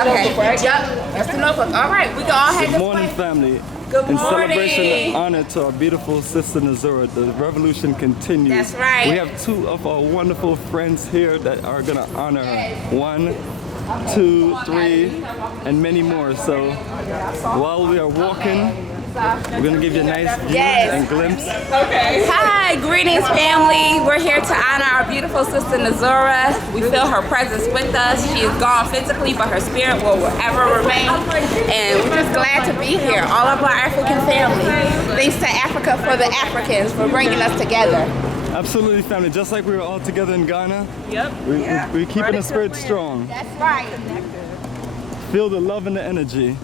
Okay. Yep. That's the notebook. All right. We go all ahead. Good morning, family. Good morning. In celebration and honor to our beautiful sister Nazura, the revolution continues. That's right. We have two of our wonderful friends here that are gonna honor her. 1, 2, 3, and many more. So while we are walking, we're gonna give you a nice view and glimpse. Okay. Hi, greetings, family. We're here to honor our beautiful sister Nazura. We feel her presence with us. She is gone physically, but her spirit will forever remain. And we're just glad to be here. All of our African family. Thanks to Africa for the Africans for bringing us together. Absolutely, family. Just like we were all together in Ghana. Yep. We're keeping the spirit strong. That's right. Feel the love and the energy.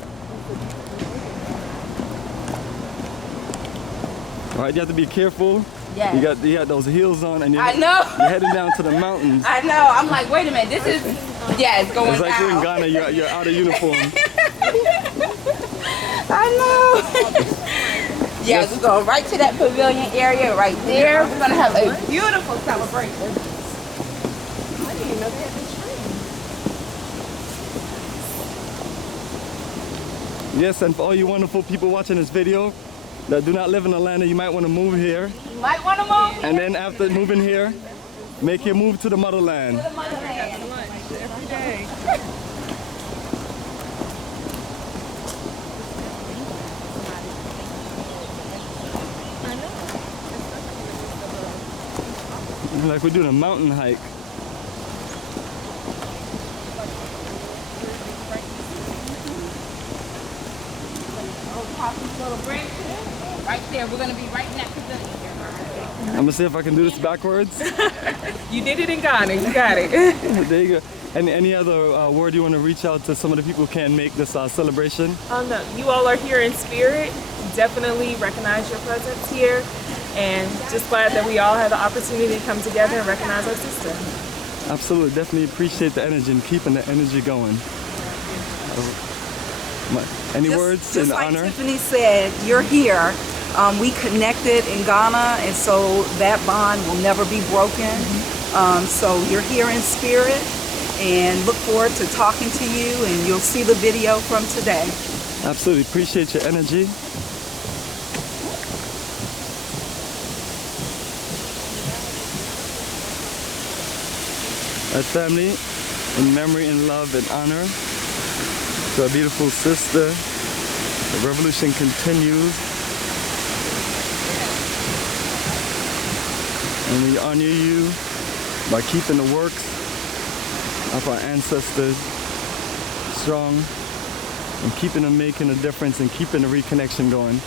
All right, you have to be careful. Yes. You got those heels on, and you're heading down to the mountains. I know. I'm like, wait a minute. This is it's going It's like down. you're in Ghana. You're out of uniform. I know. Yes, we're going right to that pavilion area right there. We're gonna have a beautiful celebration. I didn't even know they had this tree. Yes, and for all you wonderful people watching this video that do not live in Atlanta, you might want to move here. You might want to move. And then after moving here, make your move to the motherland. Every day. Like we're doing a mountain hike. Right there. We're gonna be right next to the. I'm gonna see if I can do this backwards. You did it in Ghana. You got it. There you go. Any other word you want to reach out to some of the people who can't make this celebration? No, you all are here in spirit. Definitely recognize your presence here, and just glad that we all had the opportunity to come together and recognize our sister. Absolutely, definitely appreciate the energy and keeping the energy going. Any words just in like honor? Tiffany said, you're here. We connected in Ghana, and so that bond will never be broken. So you're here in spirit, and look forward to talking to you, and you'll see the video from today. Absolutely, appreciate your energy. Our family, in memory and love and honor to our beautiful sister. The revolution continues. And we honor you by keeping the works of our ancestors strong and keeping them making a difference and keeping the reconnection going.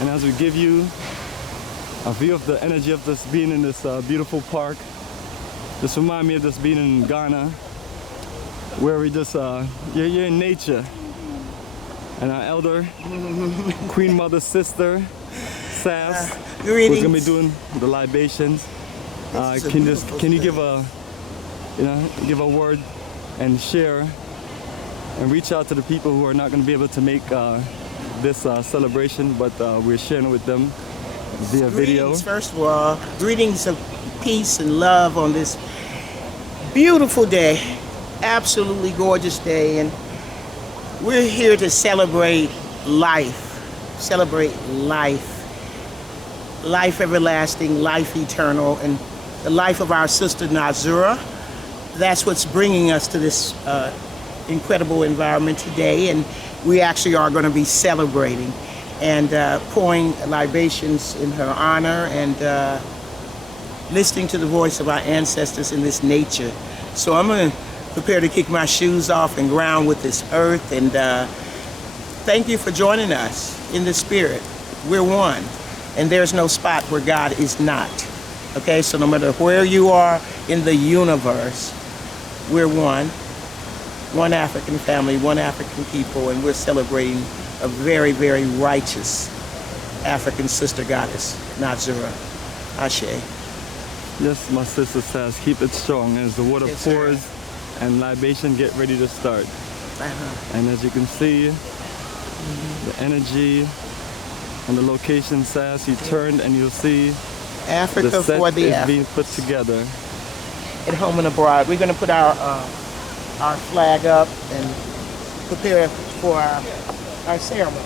And as we give you a view of the energy of this being in this beautiful park, just remind me of this being in Ghana, where we just, you're in nature. And our elder, Queen Mother Sister, Sass, who's gonna be doing the libations. Can you give a, give a word and share and reach out to the people who are not gonna be able to make this celebration, but we're sharing it with them via video. First of all, greetings of peace and love on this beautiful day, absolutely gorgeous day, and we're here to celebrate life, life everlasting, life eternal, and the life of our sister Nazura. That's what's bringing us to this incredible environment today, and we actually are going to be celebrating and pouring libations in her honor and listening to the voice of our ancestors in this nature. So I'm going to prepare to kick my shoes off and ground with this earth, and thank you for joining us in the spirit. We're one, and there's no spot where God is not. Okay, so no matter where you are in the universe, we're one African family, one African people, and we're celebrating a very, very righteous African sister goddess, Nazura. Ashe. Yes, my sister says, keep it strong as the water pours and libation get ready to start. And as you can see, the energy and the location says you turned and you'll see Africa the set for the is being put together. at home and abroad. We're going to put our flag up and prepare for our ceremony.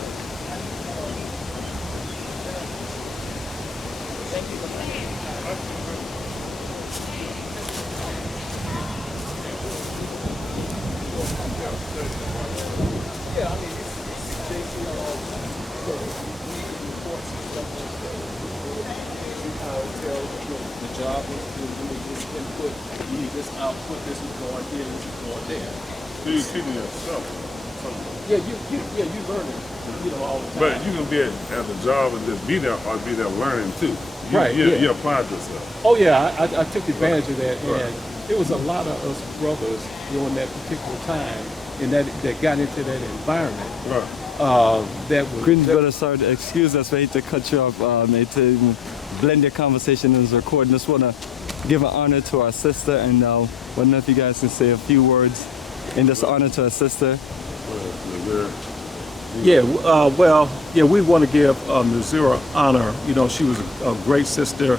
The job is to do this input, you need this output, this is going here, this is going there. Do you teaching yourself? Yeah, you learning, all the time. But you can be at the job and just be there or be there learning too. You applied yourself. Oh yeah, I took advantage of that, Right. and there was a lot of us brothers during that particular time, and that got into that environment. Right. That was Greetings, brother. Sorry to excuse us. We hate to cut you off. Hate to blend your conversation in this recording. Just want to give an honor to our sister, and wonder if you guys can say a few words in this honor to our sister. Yeah, we want to give Nazura honor. She was a great sister.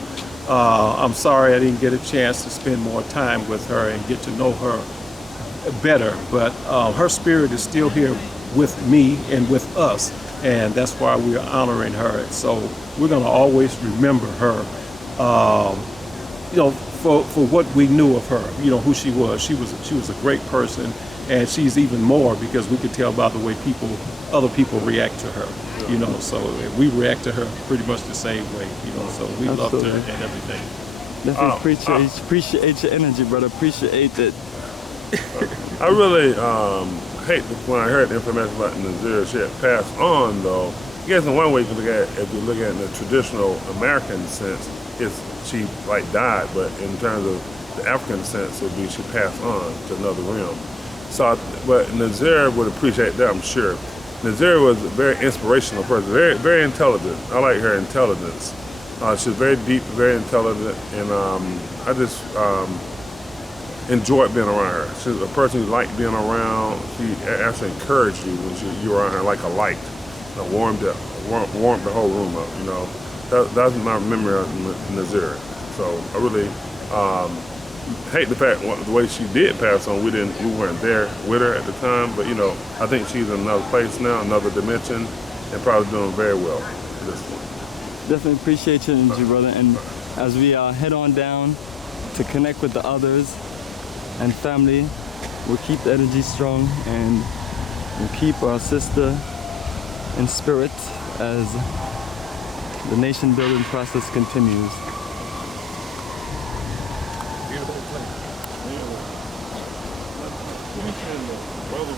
I'm sorry I didn't get a chance to spend more time with her and get to know her better, but her spirit is still here with me and with us, and that's why we're honoring her. So we're going to always remember her, for what we knew of her, who she was. She was a great person, and she's even more because we could tell by the way other people react to her, so we react to her pretty much the same way, so we loved her and everything. Definitely appreciate your energy, brother. Appreciate it. I really hate when I heard the information about Nazura she had passed on, though. I guess in one way you can look at it, if you look at it in the traditional American sense, she died, but in terms of the African sense, it would be she passed on to another realm. But Nazura would appreciate that, I'm sure. Nazura was a very inspirational person, very, very intelligent. I like her intelligence. She's very deep, very intelligent, and I just enjoyed being around her. She's a person who liked being around. She actually encouraged you when you were around her like a light. Warmed the whole room up, That's my memory of Nazura. So I really hate the fact the way she did pass on. We weren't there with her at the time, but I think she's in another place now, another dimension, and probably doing very well at this point. Definitely appreciate your energy, brother. And as we head on down to connect with the others and family, we'll keep the energy strong and we'll keep our sister in spirit as the nation building process continues. Brothers